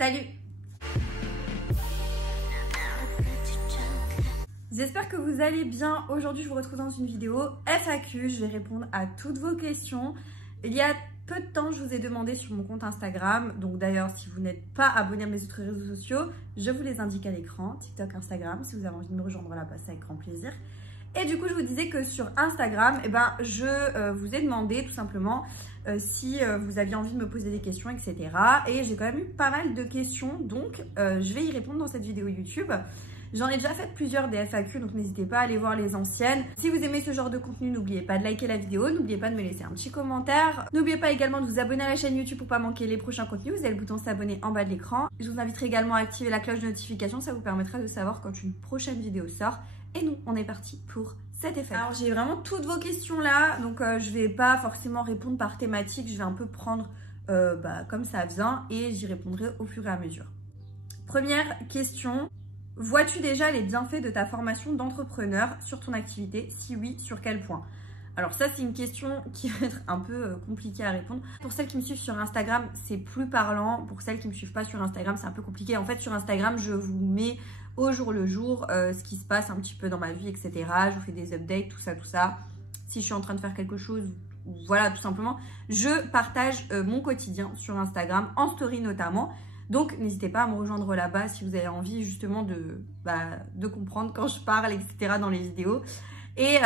Salut! J'espère que vous allez bien. Aujourd'hui, je vous retrouve dans une vidéo FAQ. Je vais répondre à toutes vos questions. Il y a peu de temps, je vous ai demandé sur mon compte Instagram. Donc d'ailleurs, si vous n'êtes pas abonné à mes autres réseaux sociaux, je vous les indique à l'écran. TikTok, Instagram. Si vous avez envie de me rejoindre là-bas, c'est avec grand plaisir. Et du coup, je vous disais que sur Instagram, je vous ai demandé tout simplement si vous aviez envie de me poser des questions, etc. Et j'ai quand même eu pas mal de questions. Donc, je vais y répondre dans cette vidéo YouTube. J'en ai déjà fait plusieurs des FAQ, donc n'hésitez pas à aller voir les anciennes. Si vous aimez ce genre de contenu, n'oubliez pas de liker la vidéo, n'oubliez pas de me laisser un petit commentaire. N'oubliez pas également de vous abonner à la chaîne YouTube pour pas manquer les prochains contenus. Vous avez le bouton s'abonner en bas de l'écran. Je vous inviterai également à activer la cloche de notification, ça vous permettra de savoir quand une prochaine vidéo sort. Et nous, on est parti pour cette FAQ. Alors j'ai vraiment toutes vos questions là, donc je vais pas forcément répondre par thématique, je vais un peu prendre comme ça vient et j'y répondrai au fur et à mesure. Première question. Vois-tu déjà les bienfaits de ta formation d'entrepreneur sur ton activité? Si oui, sur quel point? Alors ça, c'est une question qui va être un peu compliquée à répondre. Pour celles qui me suivent sur Instagram, c'est plus parlant. Pour celles qui ne me suivent pas sur Instagram, c'est un peu compliqué. En fait, sur Instagram, je vous mets au jour le jour ce qui se passe un petit peu dans ma vie, etc. Je vous fais des updates, tout ça, tout ça. Si je suis en train de faire quelque chose, voilà, tout simplement. Je partage mon quotidien sur Instagram, en story notamment. Donc, n'hésitez pas à me rejoindre là-bas si vous avez envie justement de comprendre quand je parle, etc. dans les vidéos. Et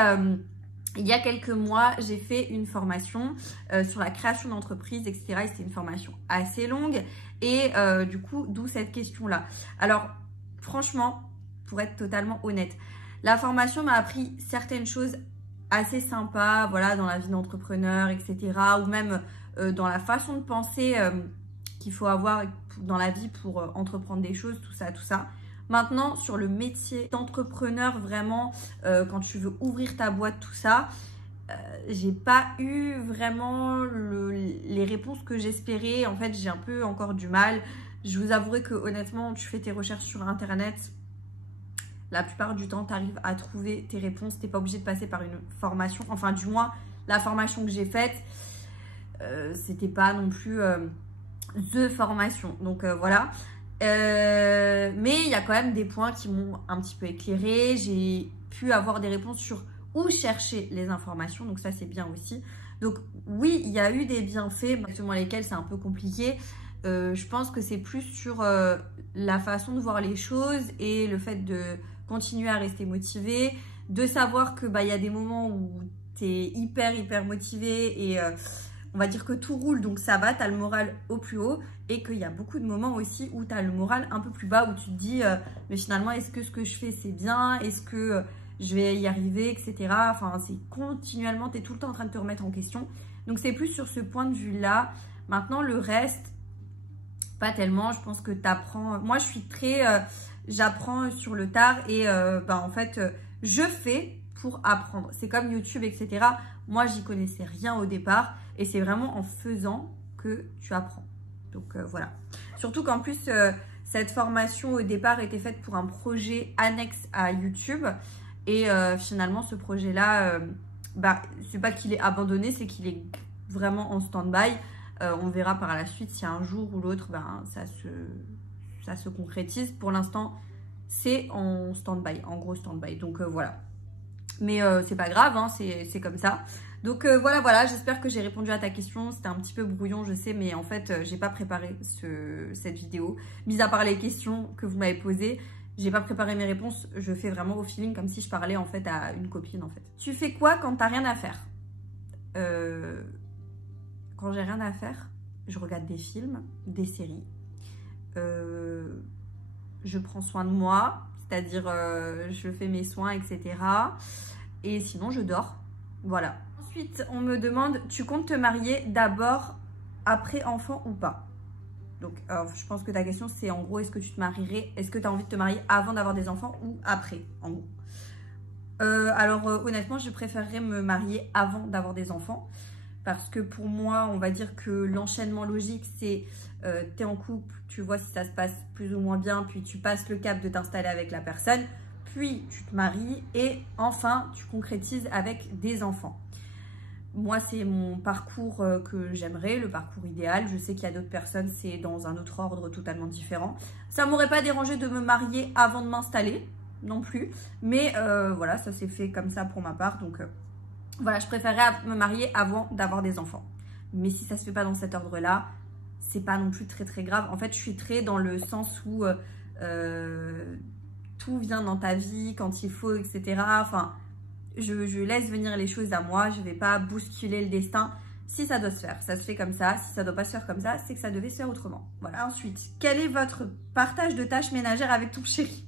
il y a quelques mois, j'ai fait une formation sur la création d'entreprise, etc. Et c'était une formation assez longue. Et du coup, d'où cette question-là. Alors, franchement, pour être totalement honnête, la formation m'a appris certaines choses assez sympas, voilà, dans la vie d'entrepreneur, etc. Ou même dans la façon de penser qu'il faut avoir dans la vie pour entreprendre des choses, tout ça, tout ça. Maintenant, sur le métier d'entrepreneur, vraiment, quand tu veux ouvrir ta boîte, tout ça, j'ai pas eu vraiment les réponses que j'espérais. En fait, j'ai un peu encore du mal. Je vous avouerai que honnêtement, tu fais tes recherches sur Internet, la plupart du temps, tu arrives à trouver tes réponses. Tu n'es pas obligé de passer par une formation. Enfin, du moins, la formation que j'ai faite, c'était pas non plus the formation. Donc voilà. Mais il y a quand même des points qui m'ont un petit peu éclairé. J'ai pu avoir des réponses sur où chercher les informations. Donc ça, c'est bien aussi. Donc oui, il y a eu des bienfaits, exactement lesquels c'est un peu compliqué. Je pense que c'est plus sur la façon de voir les choses et le fait de continuer à rester motivé, de savoir que y a des moments où tu es hyper motivé et on va dire que tout roule, donc ça va, tu as le moral au plus haut, et qu'il y a beaucoup de moments aussi où tu as le moral un peu plus bas, où tu te dis mais finalement, est-ce que ce que je fais c'est bien, est-ce que je vais y arriver, etc. Enfin, c'est continuellement, tu es tout le temps en train de te remettre en question. Donc c'est plus sur ce point de vue-là. Maintenant, le reste, pas tellement. Je pense que tu apprends. Moi, je suis très... j'apprends sur le tard et en fait, je fais pour apprendre. C'est comme YouTube, etc. Moi, j'y connaissais rien au départ et c'est vraiment en faisant que tu apprends. Donc, voilà. Surtout qu'en plus, cette formation au départ était faite pour un projet annexe à YouTube. Et finalement, ce projet-là, c'est pas qu'il est abandonné, c'est qu'il est vraiment en stand-by. On verra par la suite si un jour ou l'autre, ça se concrétise. Pour l'instant, c'est en stand-by, en gros stand-by. Donc voilà. Mais c'est pas grave, hein, c'est comme ça. Donc voilà, j'espère que j'ai répondu à ta question. C'était un petit peu brouillon, je sais, mais en fait, j'ai pas préparé cette vidéo. Mis à part les questions que vous m'avez posées, j'ai pas préparé mes réponses. Je fais vraiment au feeling, comme si je parlais en fait à une copine en fait. Tu fais quoi quand t'as rien à faire? Quand j'ai rien à faire, je regarde des films, des séries. Je prends soin de moi, c'est-à-dire je fais mes soins, etc. Et sinon, je dors. Voilà. Ensuite, on me demande, tu comptes te marier d'abord après enfant ou pas? Donc, je pense que ta question, c'est en gros, est-ce que tu te marierais? Est-ce que tu as envie de te marier avant d'avoir des enfants ou après, en gros? Honnêtement, je préférerais me marier avant d'avoir des enfants. Parce que pour moi, on va dire que l'enchaînement logique, c'est tu es en couple, tu vois si ça se passe plus ou moins bien, puis tu passes le cap de t'installer avec la personne, puis tu te maries et enfin, tu concrétises avec des enfants. moi, c'est mon parcours que j'aimerais, le parcours idéal. Je sais qu'il y a d'autres personnes, c'est dans un autre ordre totalement différent. Ça m'aurait pas dérangé de me marier avant de m'installer, non plus. Mais voilà, ça s'est fait comme ça pour ma part. Donc voilà, je préférerais me marier avant d'avoir des enfants. Mais si ça se fait pas dans cet ordre-là, c'est pas non plus très très grave. En fait, je suis très dans le sens où tout vient dans ta vie quand il faut, etc. Enfin, je laisse venir les choses à moi. Je vais pas bousculer le destin. Si ça doit se faire, ça se fait comme ça. Si ça doit pas se faire comme ça, c'est que ça devait se faire autrement. Voilà. Ensuite, quel est votre partage de tâches ménagères avec ton chéri?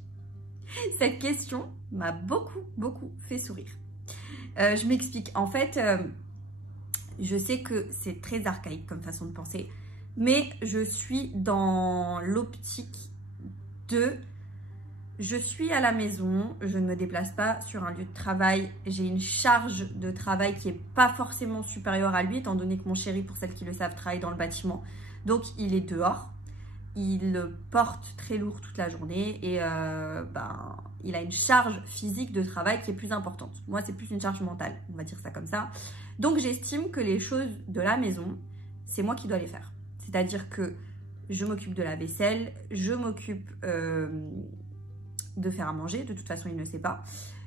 Cette question m'a beaucoup fait sourire. Je m'explique. En fait, je sais que c'est très archaïque comme façon de penser, mais je suis dans l'optique de... Je suis à la maison, je ne me déplace pas sur un lieu de travail. J'ai une charge de travail qui n'est pas forcément supérieure à lui, étant donné que mon chéri, pour celles qui le savent, travaille dans le bâtiment. Donc, il est dehors. Il porte très lourd toute la journée et il a une charge physique de travail qui est plus importante. Moi, c'est plus une charge mentale, on va dire ça comme ça. Donc, j'estime que les choses de la maison, c'est moi qui dois les faire. C'est-à-dire que je m'occupe de la vaisselle, je m'occupe de faire à manger, de toute façon, il ne sait pas.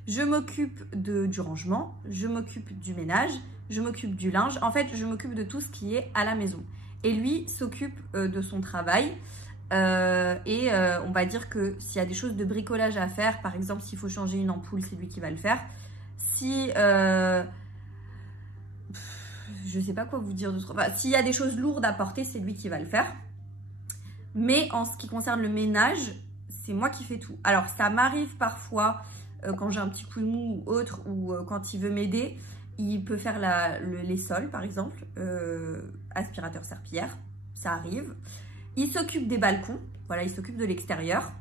Je m'occupe du rangement, je m'occupe du ménage, je m'occupe du linge. En fait, je m'occupe de tout ce qui est à la maison. Et lui s'occupe de son travail. On va dire que s'il y a des choses de bricolage à faire, par exemple, s'il faut changer une ampoule, c'est lui qui va le faire. Si... je sais pas quoi vous dire d'autre. Enfin, s'il y a des choses lourdes à porter, c'est lui qui va le faire. Mais en ce qui concerne le ménage, c'est moi qui fais tout. Alors, ça m'arrive parfois, quand j'ai un petit coup de mou ou autre, ou quand il veut m'aider, il peut faire les sols, par exemple, aspirateur serpillière, ça arrive. Il s'occupe des balcons, voilà, il s'occupe de l'extérieur.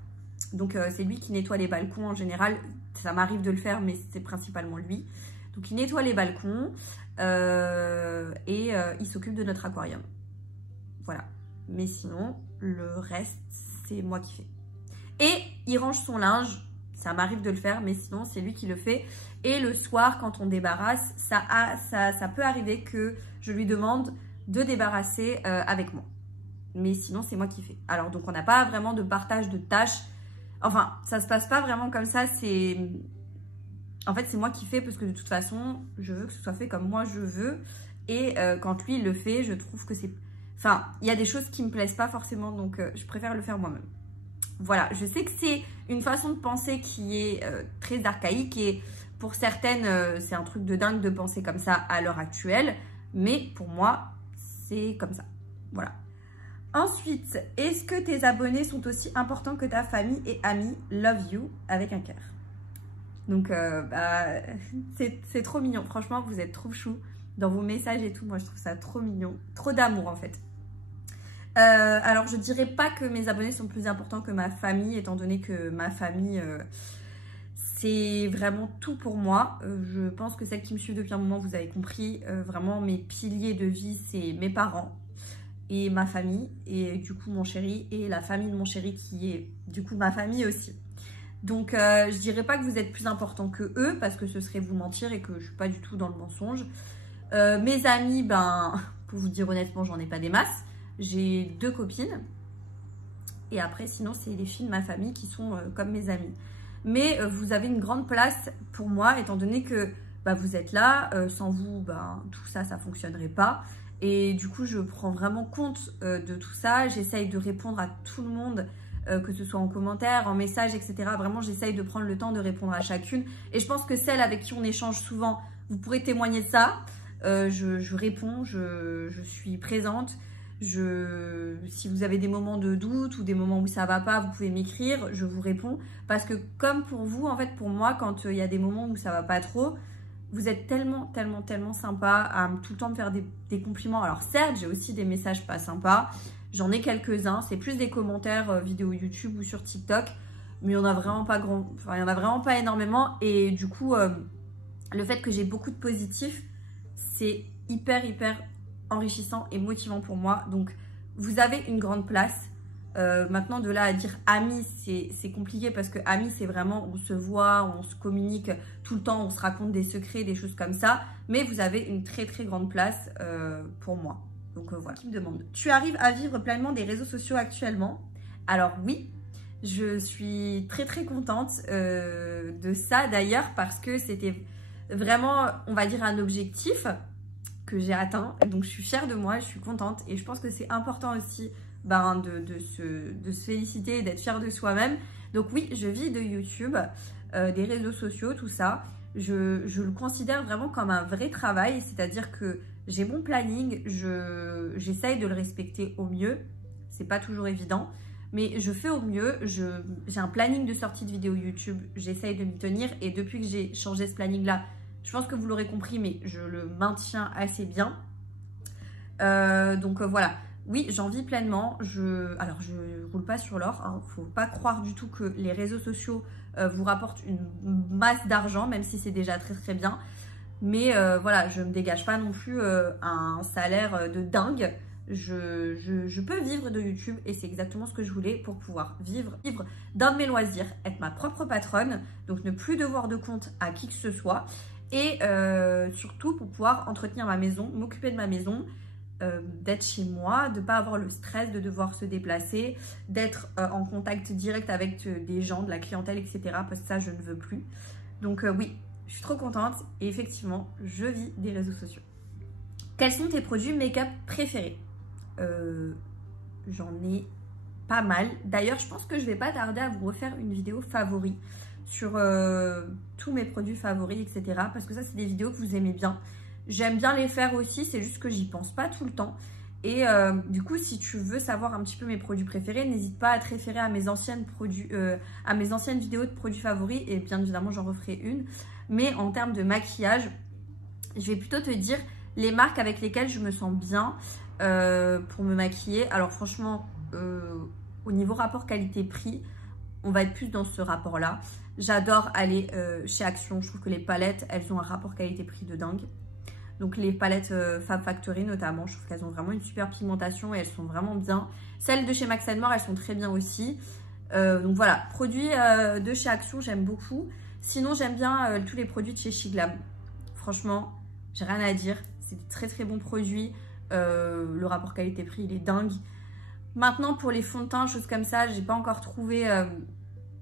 Donc, c'est lui qui nettoie les balcons en général. Ça m'arrive de le faire, mais c'est principalement lui. Donc, il nettoie les balcons il s'occupe de notre aquarium. Voilà. Mais sinon, le reste, c'est moi qui fais. Et il range son linge. Ça m'arrive de le faire, mais sinon, c'est lui qui le fait. Et le soir, quand on débarrasse, ça peut arriver que je lui demande de débarrasser avec moi. Mais sinon, c'est moi qui fais. Alors, donc, on n'a pas vraiment de partage de tâches. Enfin, ça se passe pas vraiment comme ça. En fait, c'est moi qui fais parce que de toute façon, je veux que ce soit fait comme moi je veux. Et quand lui, il le fait, je trouve que c'est... Enfin, il y a des choses qui me plaisent pas forcément, donc je préfère le faire moi-même. Voilà, je sais que c'est une façon de penser qui est très archaïque et pour certaines, c'est un truc de dingue de penser comme ça à l'heure actuelle. Mais pour moi, c'est comme ça. Voilà. Ensuite, est-ce que tes abonnés sont aussi importants que ta famille et amis? Love you avec un cœur. Donc, c'est trop mignon. Franchement, vous êtes trop chou dans vos messages et tout. Moi, je trouve ça trop mignon. Trop d'amour, en fait. Alors, je dirais pas que mes abonnés sont plus importants que ma famille, étant donné que ma famille, c'est vraiment tout pour moi. Je pense que celles qui me suivent depuis un moment, vous avez compris. Vraiment, mes piliers de vie, c'est mes parents et ma famille. Et du coup, mon chéri et la famille de mon chéri qui est du coup ma famille aussi. Donc, je dirais pas que vous êtes plus important que eux parce que ce serait vous mentir et que je suis pas du tout dans le mensonge. Mes amis, pour vous dire honnêtement, j'en ai pas des masses. J'ai 2 copines et après, sinon, c'est les filles de ma famille qui sont comme mes amis. Mais vous avez une grande place pour moi étant donné que vous êtes là. Sans vous, tout ça, ça fonctionnerait pas. Et du coup, je prends vraiment compte de tout ça. J'essaye de répondre à tout le monde. Que ce soit en commentaire, en message, etc. Vraiment, j'essaye de prendre le temps de répondre à chacune. Et je pense que celles avec qui on échange souvent, vous pourrez témoigner de ça. Je réponds, je suis présente. Si vous avez des moments de doute ou des moments où ça va pas, vous pouvez m'écrire, je vous réponds. Parce que comme pour vous, en fait, pour moi, quand il y a des moments où ça va pas trop, vous êtes tellement sympa à tout le temps me faire des compliments. Alors certes, j'ai aussi des messages pas sympas. J'en ai quelques-uns, c'est plus des commentaires vidéo YouTube ou sur TikTok, mais il y en a vraiment pas énormément. Et du coup, le fait que j'ai beaucoup de positifs, c'est hyper enrichissant et motivant pour moi. Donc, vous avez une grande place. Maintenant, de là à dire amis, c'est compliqué parce que amis, c'est vraiment, on se voit, on se communique tout le temps, on se raconte des secrets, des choses comme ça. Mais vous avez une très très grande place pour moi. Donc voilà. Qui me demande, tu arrives à vivre pleinement des réseaux sociaux actuellement? Alors oui, je suis très très contente de ça d'ailleurs parce que c'était vraiment, on va dire, un objectif que j'ai atteint. Donc je suis fière de moi, je suis contente et je pense que c'est important aussi de se féliciter et d'être fière de soi-même. Donc oui, je vis de YouTube, des réseaux sociaux, tout ça. Je le considère vraiment comme un vrai travail, c'est-à-dire que j'ai mon planning, j'essaye de le respecter au mieux. C'est pas toujours évident, mais je fais au mieux. J'ai un planning de sortie de vidéos YouTube, j'essaye de m'y tenir et depuis que j'ai changé ce planning-là, je pense que vous l'aurez compris, mais je le maintiens assez bien. Donc voilà. Oui, j'en vis pleinement. Alors, je roule pas sur l'or. Hein. Faut pas croire du tout que les réseaux sociaux vous rapportent une masse d'argent, même si c'est déjà très très bien. Mais voilà, je me dégage pas non plus un salaire de dingue. Je peux vivre de YouTube et c'est exactement ce que je voulais pour pouvoir vivre d'un de mes loisirs, être ma propre patronne, donc ne plus devoir de compte à qui que ce soit et surtout pour pouvoir entretenir ma maison, m'occuper de ma maison. D'être chez moi, de ne pas avoir le stress de devoir se déplacer, d'être en contact direct avec des gens, de la clientèle, etc. Parce que ça, je ne veux plus. Donc oui, je suis trop contente et effectivement, je vis des réseaux sociaux. Quels sont tes produits make-up préférés? J'en ai pas mal. D'ailleurs, je pense que je vais pas tarder à vous refaire une vidéo favoris sur tous mes produits favoris, etc. Parce que ça, c'est des vidéos que vous aimez bien. J'aime bien les faire aussi, c'est juste que j'y pense pas tout le temps. Et du coup, si tu veux savoir un petit peu mes produits préférés, n'hésite pas à te référer à mes anciennes vidéos de produits favoris. Et bien évidemment, j'en referai une. Mais en termes de maquillage, je vais plutôt te dire les marques avec lesquelles je me sens bien pour me maquiller. Alors franchement, au niveau rapport qualité-prix, on va être plus dans ce rapport-là. J'adore aller chez Action. Je trouve que les palettes, elles ont un rapport qualité-prix de dingue. Donc les palettes Fab Factory notamment, je trouve qu'elles ont vraiment une super pigmentation et elles sont vraiment bien. Celles de chez Max & More, elles sont très bien aussi. Donc voilà, produits de chez Action, j'aime beaucoup. Sinon, j'aime bien tous les produits de chez Shiglam. Franchement, j'ai rien à dire. C'est des très très bons produits. Le rapport qualité-prix, il est dingue. Maintenant, pour les fonds de teint, choses comme ça, j'ai pas encore trouvé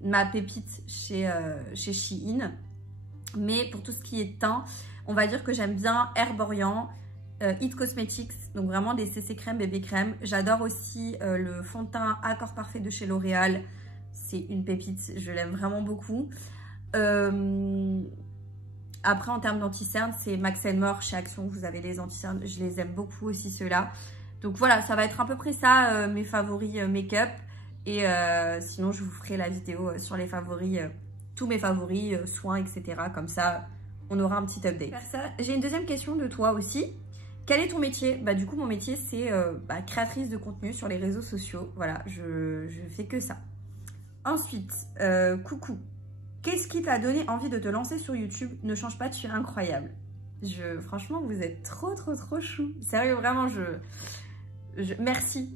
ma pépite chez Shein. Mais pour tout ce qui est teint, on va dire que j'aime bien Herborian, It Cosmetics, donc vraiment des CC crème, bébé crème. J'adore aussi le fond de teint Accord Parfait de chez L'Oréal. C'est une pépite, je l'aime vraiment beaucoup. Après, en termes d'anti-cernes, c'est Max & More chez Action. Vous avez les anti-cernes, je les aime beaucoup aussi ceux-là. Donc voilà, ça va être à peu près ça, mes favoris make-up. Et sinon, je vous ferai la vidéo sur les favoris, tous mes favoris, soins, etc. Comme ça, on aura un petit update. J'ai une deuxième question de toi aussi. Quel est ton métier? Bah du coup, mon métier, c'est créatrice de contenu sur les réseaux sociaux. Voilà, je fais que ça. Ensuite, coucou. Qu'est-ce qui t'a donné envie de te lancer sur YouTube? Ne change pas, tu es incroyable. Franchement, vous êtes trop chou. Sérieux, vraiment,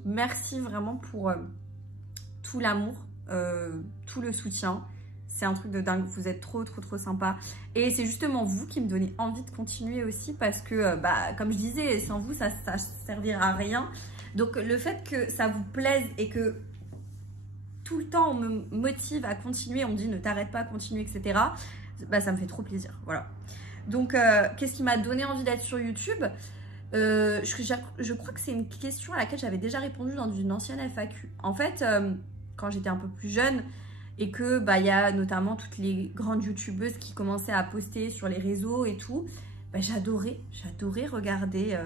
merci vraiment pour tout l'amour, tout le soutien. C'est un truc de dingue, vous êtes trop sympa. Et c'est justement vous qui me donnez envie de continuer aussi parce que, comme je disais, sans vous, ça servira à rien. Donc, le fait que ça vous plaise et que tout le temps, on me motive à continuer, on me dit ne t'arrête pas, continue, etc. Ça me fait trop plaisir, voilà. Donc, qu'est-ce qui m'a donné envie d'être sur YouTube? Je crois que c'est une question à laquelle j'avais déjà répondu dans une ancienne FAQ. En fait, quand j'étais un peu plus jeune et que y a notamment toutes les grandes youtubeuses qui commençaient à poster sur les réseaux et tout, j'adorais regarder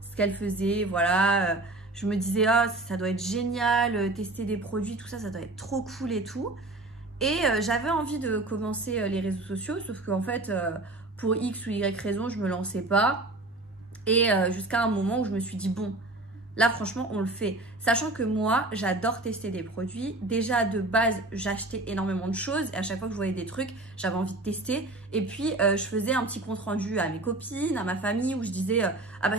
ce qu'elles faisaient, voilà. Je me disais, ça doit être génial, tester des produits, tout ça, ça doit être trop cool et tout. Et j'avais envie de commencer les réseaux sociaux, sauf qu'en fait, pour X ou Y raison, je me lançais pas. Et jusqu'à un moment où je me suis dit, bon, là, franchement, on le fait. Sachant que moi, j'adore tester des produits. Déjà, de base, j'achetais énormément de choses. Et à chaque fois que je voyais des trucs, j'avais envie de tester. Et puis, je faisais un petit compte rendu à mes copines, à ma famille, où je disais,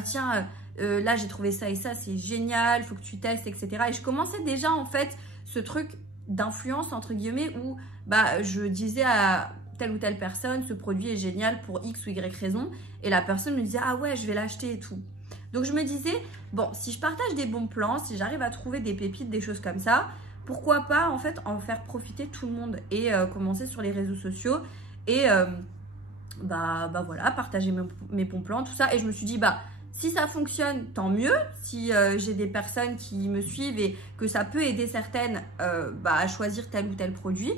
tiens, là j'ai trouvé ça et ça, c'est génial, faut que tu testes, etc. Et je commençais déjà en fait ce truc d'influence entre guillemets où bah, je disais à telle ou telle personne, ce produit est génial pour X ou Y raison, et la personne me disait ah ouais je vais l'acheter et tout. Donc je me disais, bon, si je partage des bons plans, si j'arrive à trouver des pépites, des choses comme ça, pourquoi pas en fait en faire profiter tout le monde et commencer sur les réseaux sociaux et bah voilà, partager mes bons plans, tout ça. Et je me suis dit, bah si ça fonctionne, tant mieux. Si j'ai des personnes qui me suivent et que ça peut aider certaines bah, à choisir tel ou tel produit,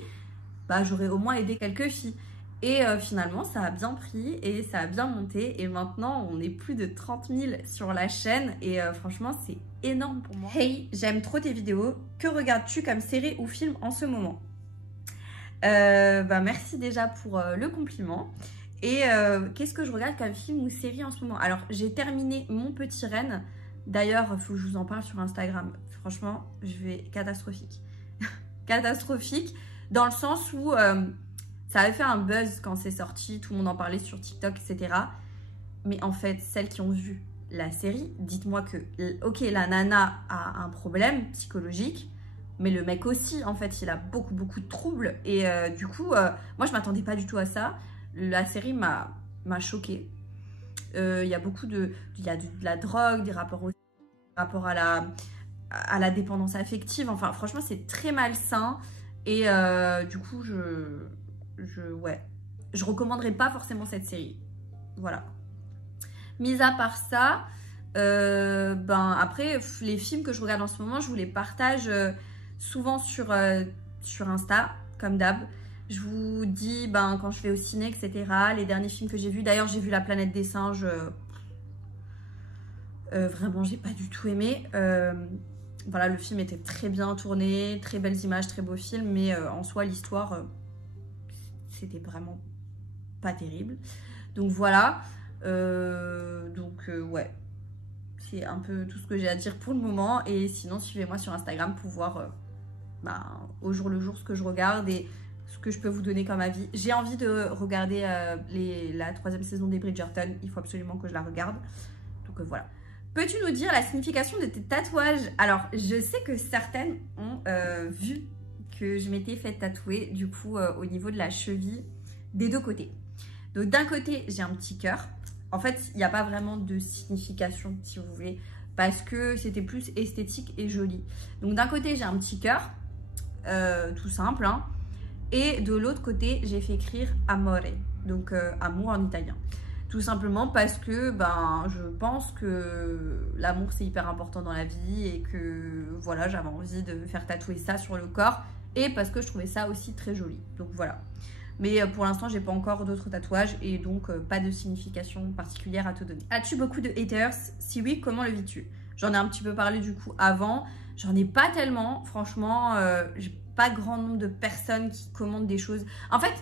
bah j'aurais au moins aidé quelques filles. Et finalement, ça a bien pris et ça a bien monté. Et maintenant, on est plus de 30 000 sur la chaîne. Et franchement, c'est énorme pour moi. Hey, j'aime trop tes vidéos. Que regardes-tu comme série ou film en ce moment? Bah, merci déjà pour le compliment. Et qu'est-ce que je regarde comme film ou série en ce moment? Alors, j'ai terminé Mon Petit Reine. D'ailleurs, il faut que je vous en parle sur Instagram. Franchement, je vais catastrophique. Catastrophique dans le sens où... ça avait fait un buzz quand c'est sorti, tout le monde en parlait sur TikTok, etc. Mais en fait, celles qui ont vu la série, dites-moi que, ok, la nana a un problème psychologique, mais le mec aussi, en fait, il a beaucoup de troubles. Et du coup, moi, je m'attendais pas du tout à ça. La série m'a choquée. Il y a beaucoup de... Il y a de la drogue, des rapports à la dépendance affective. Enfin, franchement, c'est très malsain. Et du coup, ouais, je recommanderais pas forcément cette série. Voilà. Mis à part ça, ben après, les films que je regarde en ce moment, je vous les partage souvent sur Insta, comme d'hab. Je vous dis ben, quand je vais au ciné, etc. Les derniers films que j'ai vus. D'ailleurs, j'ai vu La Planète des Singes. Vraiment, j'ai pas du tout aimé. Voilà, le film était très bien tourné, très belles images, très beau film. Mais en soi, l'histoire... c'était vraiment pas terrible. Donc voilà. Ouais. C'est un peu tout ce que j'ai à dire pour le moment. Et sinon, suivez-moi sur Instagram pour voir au jour le jour ce que je regarde et ce que je peux vous donner comme avis. J'ai envie de regarder la 3e saison des Bridgerton. Il faut absolument que je la regarde. Donc voilà. Peux-tu nous dire la signification de tes tatouages? Alors, je sais que certaines ont vu que je m'étais fait tatouer du coup au niveau de la cheville des deux côtés. Donc d'un côté j'ai un petit cœur. En fait il n'y a pas vraiment de signification si vous voulez parce que c'était plus esthétique et joli. Donc d'un côté j'ai un petit cœur tout simple hein, et de l'autre côté j'ai fait écrire amore, donc amour en italien. Tout simplement parce que ben, je pense que l'amour c'est hyper important dans la vie et que voilà j'avais envie de me faire tatouer ça sur le corps. Et parce que je trouvais ça aussi très joli. Donc voilà. Mais pour l'instant, j'ai pas encore d'autres tatouages et donc pas de signification particulière à te donner. As-tu beaucoup de haters? Si oui, comment le vis-tu? J'en ai un petit peu parlé du coup avant. J'en ai pas tellement. Franchement, j'ai pas grand nombre de personnes qui commentent des choses. En fait,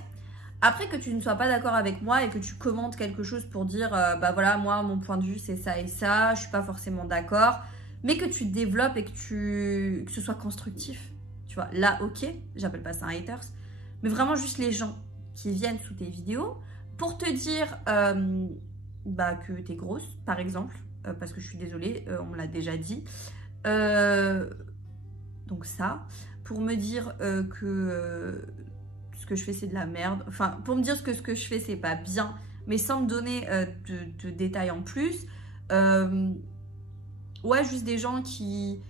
après que tu ne sois pas d'accord avec moi et que tu commentes quelque chose pour dire bah voilà, moi, mon point de vue, c'est ça et ça. Je suis pas forcément d'accord. Mais que tu développes et que ce soit constructif. Tu vois, là, ok, j'appelle pas ça un haters, mais vraiment juste les gens qui viennent sous tes vidéos pour te dire que t'es grosse, par exemple, parce que je suis désolée, on me l'a déjà dit. Donc ça, pour me dire que ce que je fais c'est de la merde, enfin, pour me dire que ce que je fais c'est pas bien, mais sans me donner de détails en plus. Ouais, juste des gens qui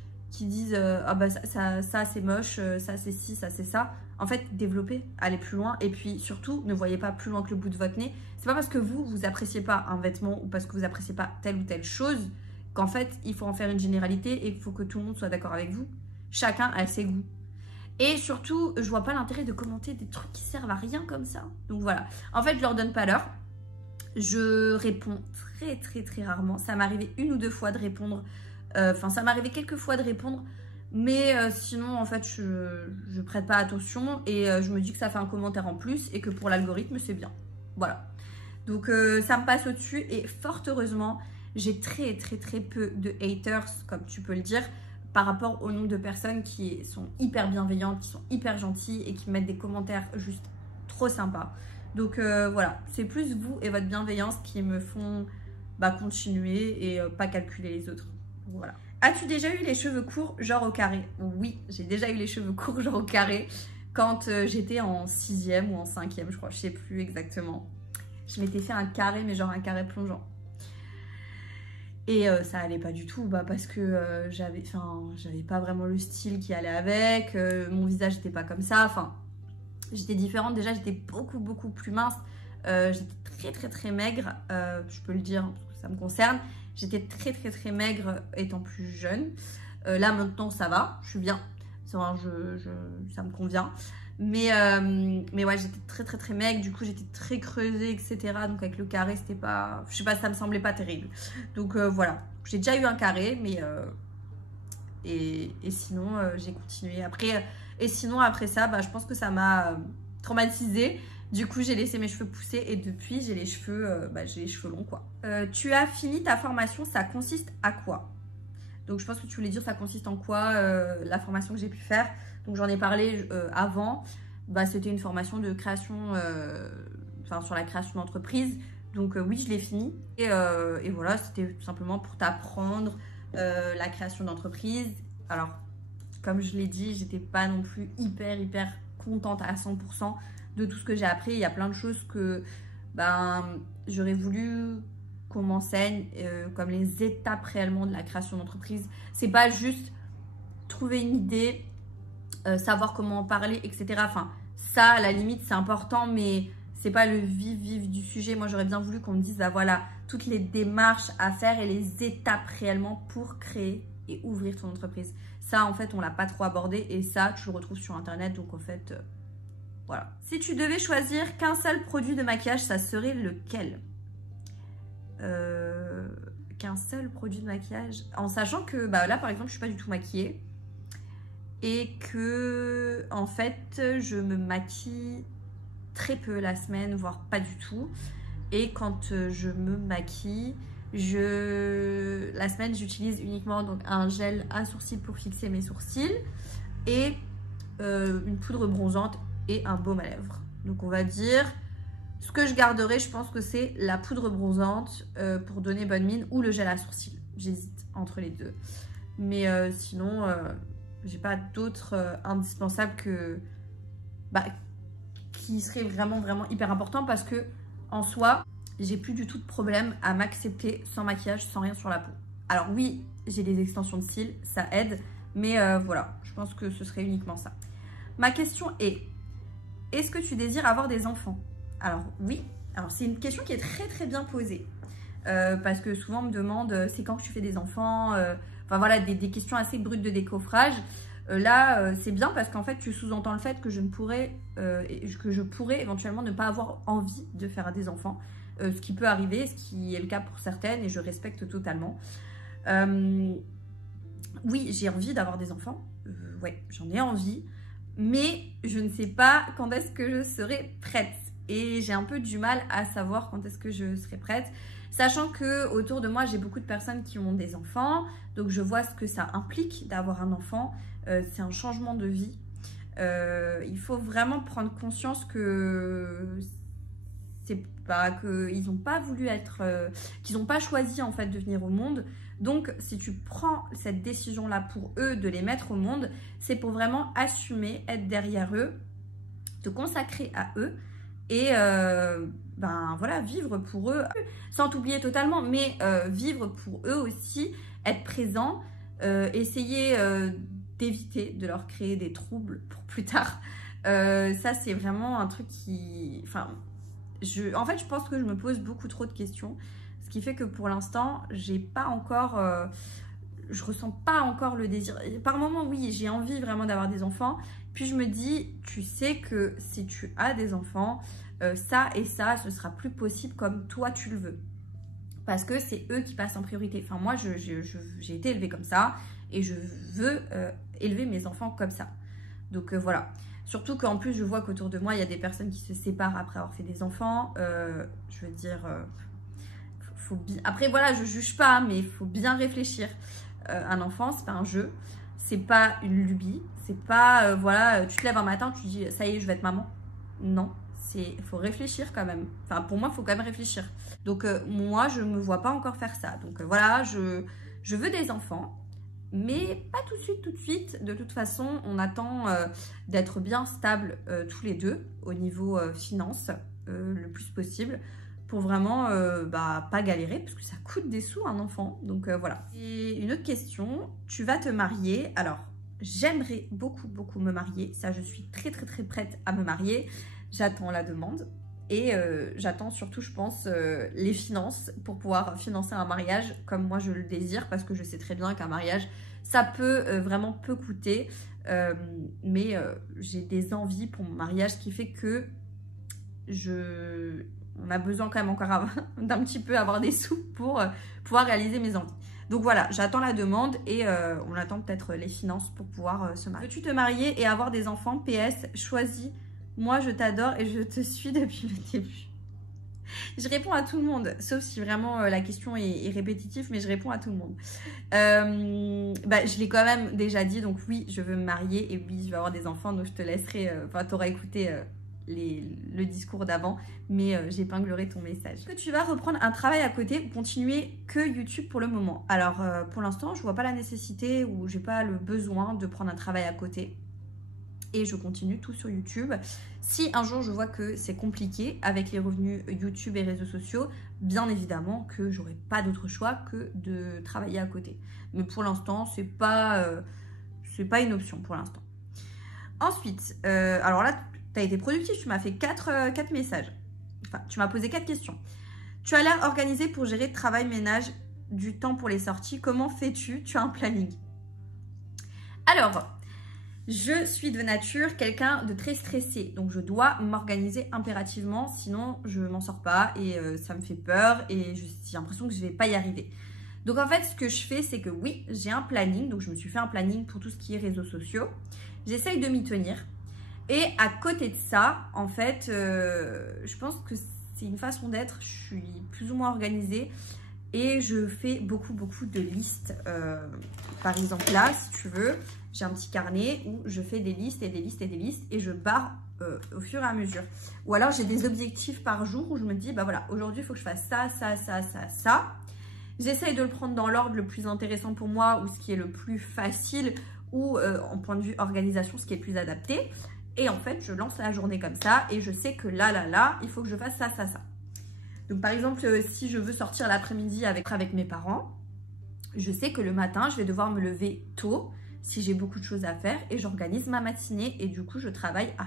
disent ah bah ça c'est moche, ça c'est ci, ça c'est ça. En fait, développer, aller plus loin et puis surtout ne voyez pas plus loin que le bout de votre nez. C'est pas parce que vous appréciez pas un vêtement ou parce que vous appréciez pas telle ou telle chose qu'en fait il faut en faire une généralité et qu'il faut que tout le monde soit d'accord avec vous. Chacun a ses goûts. Et surtout, je vois pas l'intérêt de commenter des trucs qui servent à rien comme ça. Donc voilà. En fait, je leur donne pas l'heure. Je réponds très rarement. Ça m'est arrivé 1 ou 2 fois de répondre. Enfin, ça m'est arrivé quelques fois de répondre. Mais sinon, en fait, je prête pas attention. Et je me dis que ça fait un commentaire en plus. Et que pour l'algorithme, c'est bien. Voilà. Donc, ça me passe au-dessus. Et fort heureusement, j'ai très peu de haters, comme tu peux le dire, par rapport au nombre de personnes qui sont hyper bienveillantes, qui sont hyper gentilles et qui mettent des commentaires juste trop sympas. Donc voilà, c'est plus vous et votre bienveillance qui me font bah, continuer et pas calculer les autres. Voilà. As-tu déjà eu les cheveux courts genre au carré? Oui, j'ai déjà eu les cheveux courts genre au carré quand j'étais en 6e ou en 5e, je crois, je sais plus exactement. Je m'étais fait un carré, mais genre un carré plongeant. Et ça allait pas du tout, bah, parce que j'avais pas vraiment le style qui allait avec, mon visage n'était pas comme ça, enfin, j'étais différente. Déjà, j'étais beaucoup plus mince, j'étais très maigre, je peux le dire parce que ça me concerne. J'étais très maigre étant plus jeune. Là, maintenant, ça va, je suis bien, ça me convient. Mais ouais, j'étais très maigre, du coup j'étais très creusée, etc. Donc avec le carré, c'était pas... Je sais pas, ça me semblait pas terrible. Donc voilà, j'ai déjà eu un carré, mais... Et sinon, j'ai continué. Après ça, bah, je pense que ça m'a traumatisée. Du coup, j'ai laissé mes cheveux pousser et depuis, j'ai les cheveux longs, quoi. Tu as fini ta formation, ça consiste à quoi? Donc je pense que tu voulais dire ça consiste en quoi la formation que j'ai pu faire. Donc j'en ai parlé avant. Bah, c'était une formation de création, sur la création d'entreprise. Donc oui, je l'ai fini. Et voilà, c'était tout simplement pour t'apprendre la création d'entreprise. Alors, comme je l'ai dit, j'étais pas non plus hyper contente à 100% de tout ce que j'ai appris. Il y a plein de choses que j'aurais voulu qu'on m'enseigne, comme les étapes réellement de la création d'entreprise. C'est pas juste trouver une idée, savoir comment en parler, etc. Enfin, ça, à la limite, c'est important, mais c'est pas le vif du sujet. Moi, j'aurais bien voulu qu'on me dise, bah voilà, toutes les démarches à faire et les étapes réellement pour créer et ouvrir ton entreprise. Ça, en fait, on l'a pas trop abordé et ça, tu le retrouves sur Internet. Donc, en fait, voilà. Si tu devais choisir qu'un seul produit de maquillage, ça serait lequel? Qu'un seul produit de maquillage, en sachant que bah, là par exemple je suis pas du tout maquillée et que en fait je me maquille très peu la semaine, voire pas du tout. Et quand je me maquille, la semaine j'utilise uniquement donc un gel à sourcils pour fixer mes sourcils et une poudre bronzante et un baume à lèvres. Donc on va dire, ce que je garderai, je pense que c'est la poudre bronzante pour donner bonne mine ou le gel à sourcils. J'hésite entre les deux. Mais sinon, j'ai pas d'autres indispensables qui seraient vraiment hyper importants parce que en soi, j'ai plus du tout de problème à m'accepter sans maquillage, sans rien sur la peau. Alors oui, j'ai des extensions de cils, ça aide. Mais voilà, je pense que ce serait uniquement ça. Ma question est, est-ce que tu désires avoir des enfants? Alors oui, alors c'est une question qui est très bien posée. Parce que souvent on me demande c'est quand que tu fais des enfants, enfin voilà, des questions assez brutes de décoffrage. Là c'est bien parce qu'en fait tu sous-entends le fait que je pourrais éventuellement ne pas avoir envie de faire des enfants. Ce qui peut arriver, ce qui est le cas pour certaines et je respecte totalement. Oui, j'ai envie d'avoir des enfants, ouais, j'en ai envie, mais je ne sais pas quand est-ce que je serai prête. Et j'ai un peu du mal à savoir quand est-ce que je serai prête, sachant que autour de moi, j'ai beaucoup de personnes qui ont des enfants, donc je vois ce que ça implique d'avoir un enfant. C'est un changement de vie. Il faut vraiment prendre conscience que c'est pas qu'ils n'ont pas voulu être, qu'ils n'ont pas choisi en fait de venir au monde. Donc si tu prends cette décision là pour eux de les mettre au monde, c'est pour vraiment assumer, être derrière eux, te consacrer à eux et voilà, vivre pour eux sans t'oublier totalement, mais vivre pour eux aussi, être présent, essayer d'éviter de leur créer des troubles pour plus tard. Ça c'est vraiment un truc qui, en fait je pense que je me pose beaucoup trop de questions, ce qui fait que pour l'instant j'ai pas encore je ressens pas encore le désir. Par moments oui, j'ai envie vraiment d'avoir des enfants, puis je me dis, tu sais que si tu as des enfants, ça et ça, ce sera plus possible comme toi tu le veux. Parce que c'est eux qui passent en priorité. Enfin, moi, j'ai été élevée comme ça et je veux élever mes enfants comme ça. Donc voilà. Surtout qu'en plus, je vois qu'autour de moi, il y a des personnes qui se séparent après avoir fait des enfants. Je veux dire, après, voilà, je juge pas, mais il faut bien réfléchir. Un enfant, c'est pas un jeu. C'est pas une lubie. C'est pas, voilà, tu te lèves un matin, tu dis, ça y est, je vais être maman. Non. faut réfléchir quand même. Enfin, pour moi, il faut quand même réfléchir. Donc, moi, je ne me vois pas encore faire ça. Donc, voilà, je veux des enfants, mais pas tout de suite, tout de suite. De toute façon, on attend d'être bien stable tous les deux au niveau finance, le plus possible, pour vraiment pas galérer, parce que ça coûte des sous un enfant. Donc, voilà. Et une autre question, tu vas te marier. Alors, j'aimerais beaucoup, beaucoup me marier. Ça, je suis très, très, très prête à me marier. J'attends la demande. Et j'attends surtout, je pense, les finances pour pouvoir financer un mariage comme moi je le désire, parce que je sais très bien qu'un mariage, ça peut vraiment peu coûter. Mais j'ai des envies pour mon mariage, ce qui fait que on a besoin quand même encore d'un petit peu avoir des sous pour pouvoir réaliser mes envies. Donc voilà, j'attends la demande et on attend peut-être les finances pour pouvoir se marier. Veux-tu te marier et avoir des enfants? PS, choisis. Moi, je t'adore et je te suis depuis le début. Je réponds à tout le monde, sauf si vraiment la question est répétitive, mais je réponds à tout le monde. Je l'ai quand même déjà dit, donc oui, je veux me marier et oui, je vais avoir des enfants, donc je te laisserai... Enfin, tu auras écouté le discours d'avant, mais j'épinglerai ton message. Est-ce que tu vas reprendre un travail à côté ou continuer que YouTube pour le moment? Alors, pour l'instant, je vois pas la nécessité ou j'ai pas le besoin de prendre un travail à côté. Et je continue tout sur YouTube. Si un jour je vois que c'est compliqué avec les revenus YouTube et réseaux sociaux, bien évidemment que j'aurai pas d'autre choix que de travailler à côté. Mais pour l'instant, c'est pas une option pour l'instant. Ensuite, alors là, tu as été productif, tu m'as fait 4 messages. Enfin, tu m'as posé 4 questions. Tu as l'air organisé pour gérer travail, ménage, du temps pour les sorties. Comment fais-tu? Tu as un planning? Alors... je suis de nature quelqu'un de très stressé, donc je dois m'organiser impérativement, sinon je m'en sors pas et ça me fait peur et j'ai l'impression que je vais pas y arriver. Donc en fait, ce que je fais, c'est que oui, j'ai un planning, donc je me suis fait un planning pour tout ce qui est réseaux sociaux. J'essaye de m'y tenir et à côté de ça, en fait, je pense que c'est une façon d'être, je suis plus ou moins organisée et je fais beaucoup de listes. Par exemple là, si tu veux, j'ai un petit carnet où je fais des listes et des listes et des listes et je barre au fur et à mesure. Ou alors j'ai des objectifs par jour où je me dis, bah voilà, aujourd'hui il faut que je fasse ça, ça, ça, ça, ça. J'essaye de le prendre dans l'ordre le plus intéressant pour moi ou ce qui est le plus facile ou en point de vue organisation, ce qui est le plus adapté. Et en fait, je lance la journée comme ça et je sais que là, il faut que je fasse ça, ça, ça. Donc par exemple, si je veux sortir l'après-midi avec mes parents, je sais que le matin, je vais devoir me lever tôt si j'ai beaucoup de choses à faire et j'organise ma matinée et du coup, je travaille à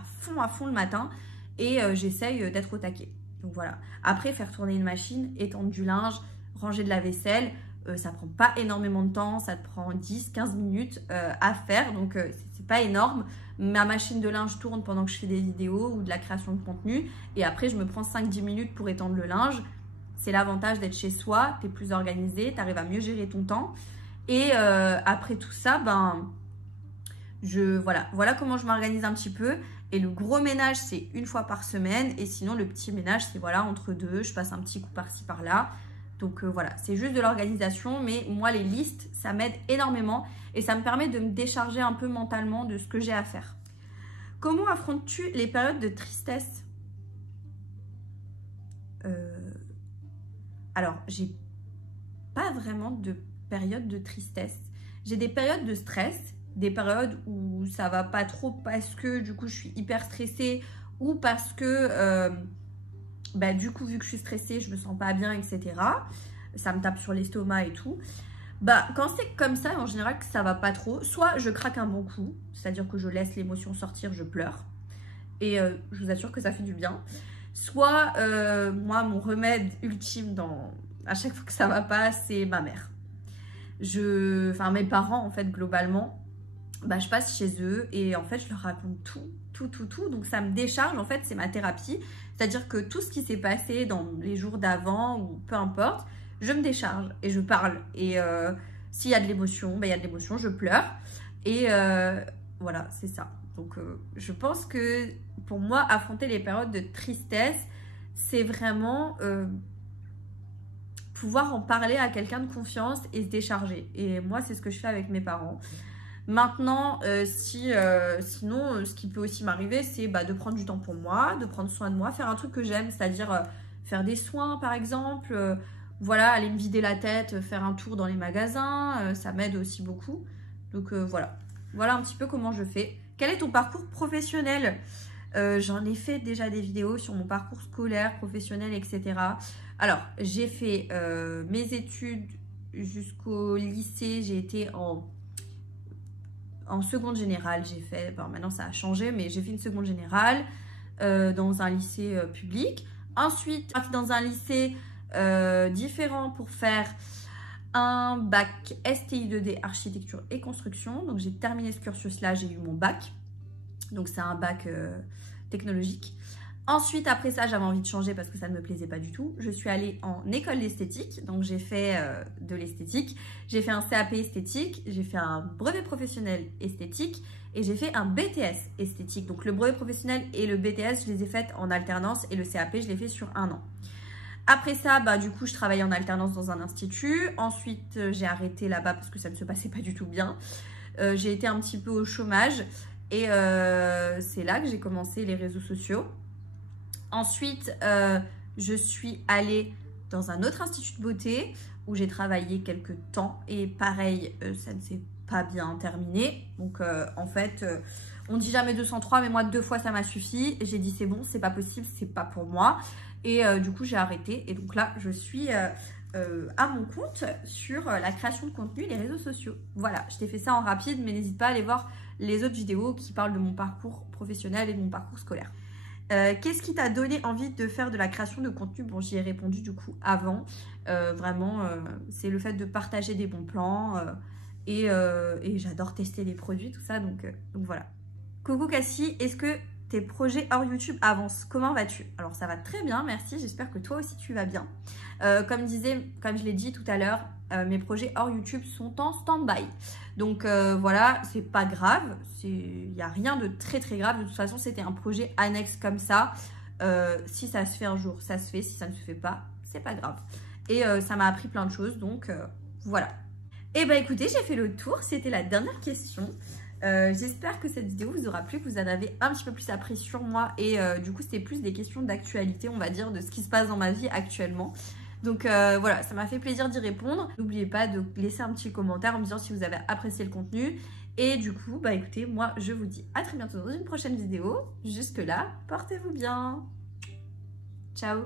fond le matin et j'essaye d'être au taquet. Donc voilà. Après, faire tourner une machine, étendre du linge, ranger de la vaisselle, ça prend pas énormément de temps, ça te prend 10-15 minutes à faire, donc c'est pas énorme. Ma machine de linge tourne pendant que je fais des vidéos ou de la création de contenu et après je me prends 5-10 minutes pour étendre le linge. C'est l'avantage d'être chez soi, tu es plus organisé, tu arrives à mieux gérer ton temps et après tout ça, voilà comment je m'organise un petit peu. Et le gros ménage, c'est une fois par semaine et sinon le petit ménage, c'est voilà, entre deux, je passe un petit coup par-ci par-là. Donc voilà, c'est juste de l'organisation, mais moi les listes, ça m'aide énormément et ça me permet de me décharger un peu mentalement de ce que j'ai à faire. Comment affrontes-tu les périodes de tristesse? Alors, j'ai pas vraiment de période de tristesse. J'ai des périodes de stress, des périodes où ça va pas trop parce que du coup je suis hyper stressée ou parce que... du coup, vu que je suis stressée, je me sens pas bien, etc. Ça me tape sur l'estomac et tout. Quand c'est comme ça, en général, que ça va pas trop, soit je craque un bon coup, c'est-à-dire que je laisse l'émotion sortir, je pleure. Et je vous assure que ça fait du bien. Soit, moi, mon remède ultime à chaque fois que ça va pas, c'est ma mère. Mes parents, en fait, globalement, je passe chez eux et en fait, je leur raconte tout. Donc ça me décharge, en fait, c'est ma thérapie. C'est-à-dire que tout ce qui s'est passé dans les jours d'avant ou peu importe, je me décharge et je parle. Et s'il y a de l'émotion, il y a de l'émotion, je pleure. Et voilà, c'est ça. Donc je pense que pour moi, affronter les périodes de tristesse, c'est vraiment pouvoir en parler à quelqu'un de confiance et se décharger. Et moi, c'est ce que je fais avec mes parents. Maintenant, sinon, ce qui peut aussi m'arriver, c'est de prendre du temps pour moi, de prendre soin de moi, faire un truc que j'aime, c'est-à-dire faire des soins par exemple, voilà, aller me vider la tête, faire un tour dans les magasins, ça m'aide aussi beaucoup. Donc voilà, voilà un petit peu comment je fais. Quel est ton parcours professionnel? J'en ai fait déjà des vidéos sur mon parcours scolaire, professionnel, etc. Alors, j'ai fait mes études jusqu'au lycée, j'ai été en seconde générale, j'ai fait, bon, maintenant ça a changé, mais j'ai fait une seconde générale dans un lycée public. Ensuite, partie dans un lycée différent pour faire un bac STI 2D architecture et construction. Donc j'ai terminé ce cursus-là, j'ai eu mon bac. Donc c'est un bac technologique. Ensuite, après ça, j'avais envie de changer parce que ça ne me plaisait pas du tout. Je suis allée en école d'esthétique, donc j'ai fait de l'esthétique. J'ai fait un CAP esthétique, j'ai fait un brevet professionnel esthétique et j'ai fait un BTS esthétique. Donc le brevet professionnel et le BTS, je les ai faits en alternance et le CAP, je l'ai fait sur 1 an. Après ça, du coup, je travaillais en alternance dans un institut. Ensuite, j'ai arrêté là-bas parce que ça ne se passait pas du tout bien. J'ai été un petit peu au chômage et c'est là que j'ai commencé les réseaux sociaux. Ensuite, je suis allée dans un autre institut de beauté où j'ai travaillé quelques temps et pareil, ça ne s'est pas bien terminé. Donc en fait, on dit jamais 203, mais moi 2 fois ça m'a suffi. J'ai dit c'est bon, c'est pas possible, c'est pas pour moi. Et du coup, j'ai arrêté. Et donc là, je suis à mon compte sur la création de contenu et les réseaux sociaux. Voilà, je t'ai fait ça en rapide, mais n'hésite pas à aller voir les autres vidéos qui parlent de mon parcours professionnel et de mon parcours scolaire. Qu'est-ce qui t'a donné envie de faire de la création de contenu? Bon, j'y ai répondu du coup avant. Vraiment, c'est le fait de partager des bons plans et j'adore tester les produits, tout ça. Donc voilà. Coucou Cassie, est-ce que tes projets hors YouTube avancent? Comment vas-tu? Alors ça va très bien, merci. J'espère que toi aussi tu vas bien. Comme je l'ai dit tout à l'heure, mes projets hors YouTube sont en stand-by. Donc voilà, c'est pas grave. Il n'y a rien de très très grave. De toute façon, c'était un projet annexe comme ça. Si ça se fait un jour, ça se fait. Si ça ne se fait pas, c'est pas grave. Et ça m'a appris plein de choses. Donc voilà. Et écoutez, j'ai fait le tour. C'était la dernière question. J'espère que cette vidéo vous aura plu, que vous en avez un petit peu plus appris sur moi et du coup c'était plus des questions d'actualité, on va dire, de ce qui se passe dans ma vie actuellement. Donc voilà, ça m'a fait plaisir d'y répondre. N'oubliez pas de laisser un petit commentaire en me disant si vous avez apprécié le contenu. Et du coup, écoutez, moi je vous dis à très bientôt dans une prochaine vidéo. Jusque là, portez-vous bien. Ciao.